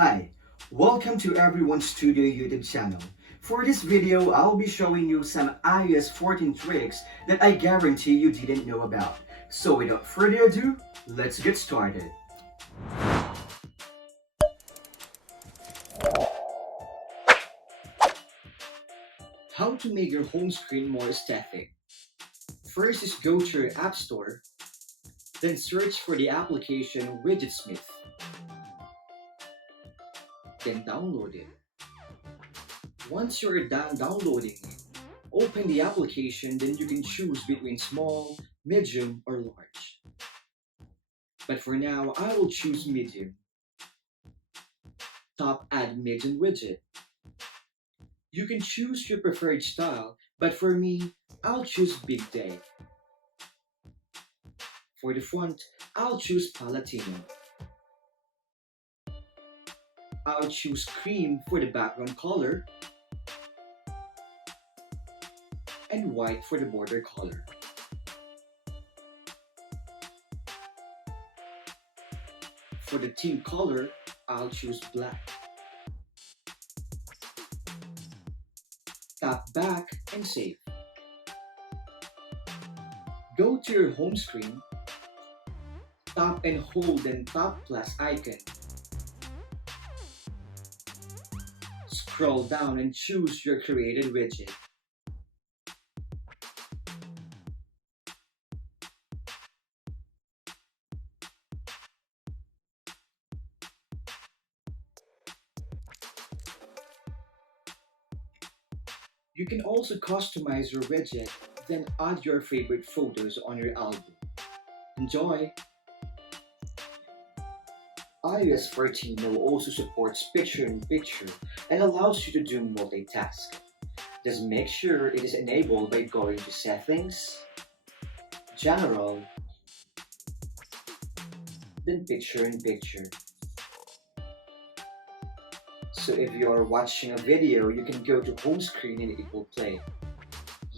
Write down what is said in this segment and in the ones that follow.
Hi, welcome to Everyjuan Studio YouTube channel. For this video, I'll be showing you some iOS 14 tricks that I guarantee you didn't know about. So without further ado, let's get started. How to make your home screen more aesthetic. First is go to your App Store, then search for the application Widget. Then download it. Once you're done downloading it, open the application, then you can choose between small, medium, or large. But for now, I will choose medium. Tap Add Medium Widget. You can choose your preferred style, but for me, I'll choose Big Day. For the font, I'll choose Palatino. I'll choose cream for the background color and white for the border color. For the theme color, I'll choose black. Tap back and save. Go to your home screen, tap and hold the top plus icon. Scroll down and choose your created widget. You can also customize your widget, then add your favorite photos on your album. Enjoy! iOS 14 now also supports picture-in-picture and allows you to do multitask. Just make sure it is enabled by going to Settings, General, then Picture-in-Picture. So if you are watching a video, you can go to home screen and it will play.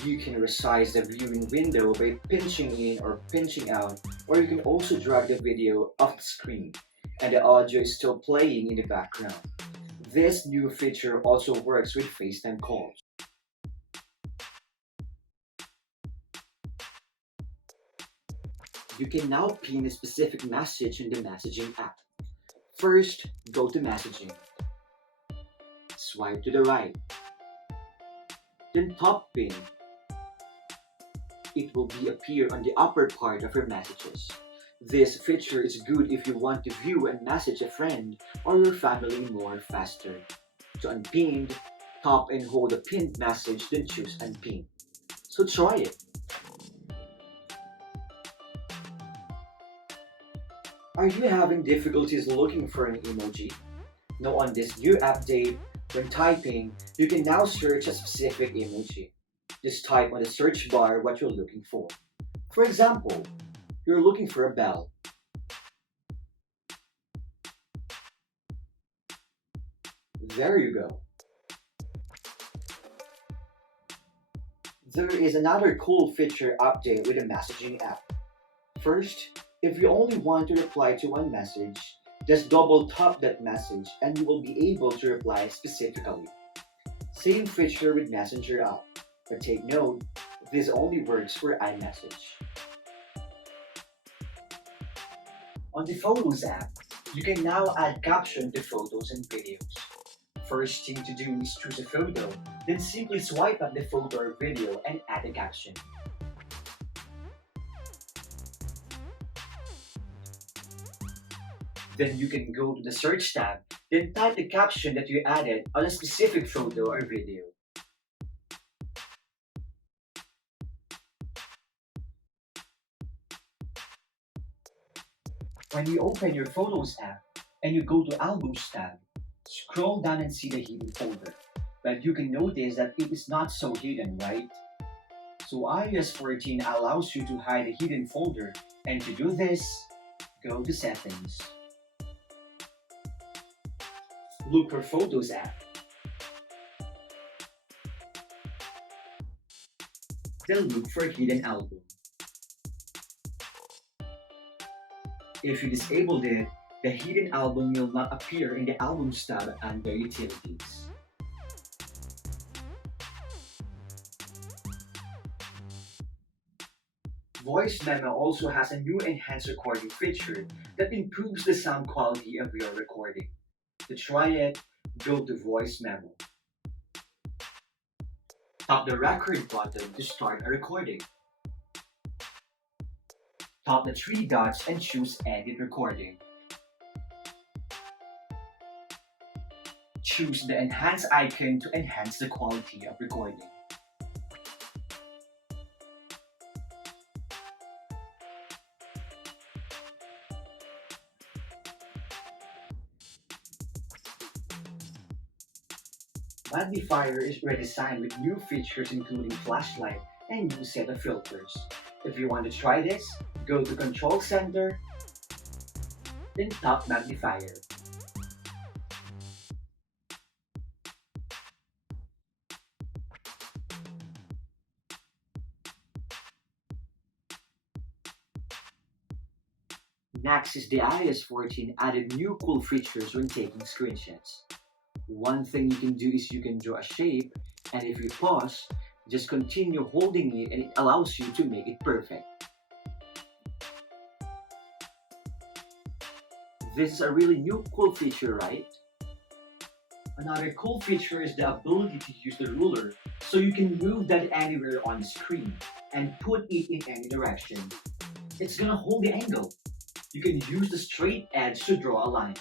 You can resize the viewing window by pinching in or pinching out, or you can also drag the video off the screen and the audio is still playing in the background. This new feature also works with FaceTime calls. You can now pin a specific message in the messaging app. First, go to Messaging. Swipe to the right. Then top pin. It will appear on the upper part of your messages. This feature is good if you want to view and message a friend or your family more faster. To unpin, tap and hold a pinned message, then choose Unpin. So try it. Are you having difficulties looking for an emoji? Now on this new update, when typing, you can now search a specific emoji. Just type on the search bar what you're looking for. For example, you're looking for a bell. There you go. There is another cool feature update with the messaging app. First, if you only want to reply to one message, just double tap that message and you will be able to reply specifically. Same feature with Messenger app, but take note, this only works for iMessage. On the Photos app, you can now add caption to photos and videos. First thing to do is choose a photo, then simply swipe up the photo or video and add a caption. Then you can go to the Search tab, then type the caption that you added on a specific photo or video. When you open your Photos app and you go to Albums tab, scroll down and see the hidden folder. But you can notice that it is not so hidden, right? So iOS 14 allows you to hide a hidden folder, and to do this, go to Settings. Look for Photos app. Then look for Hidden Album. If you disabled it, The hidden album will not appear in the Albums tab under Utilities. Voice Memo also has a new enhanced recording feature that improves the sound quality of your recording. To try it, go to Voice Memo. Tap the record button to start a recording. Tap the three dots and choose Edit Recording. Choose the Enhance icon to enhance the quality of recording. Magnifier is redesigned with new features including flashlight and new set of filters. If you want to try this, go to Control Center, then tap Magnifier. Next is the iOS 14 added new cool features when taking screenshots. One thing you can do is you can draw a shape, and if you pause, just continue holding it and it allows you to make it perfect. This is a really new cool feature, right? Another cool feature is the ability to use the ruler so you can move that anywhere on the screen and put it in any direction. It's gonna hold the angle. You can use the straight edge to draw a line.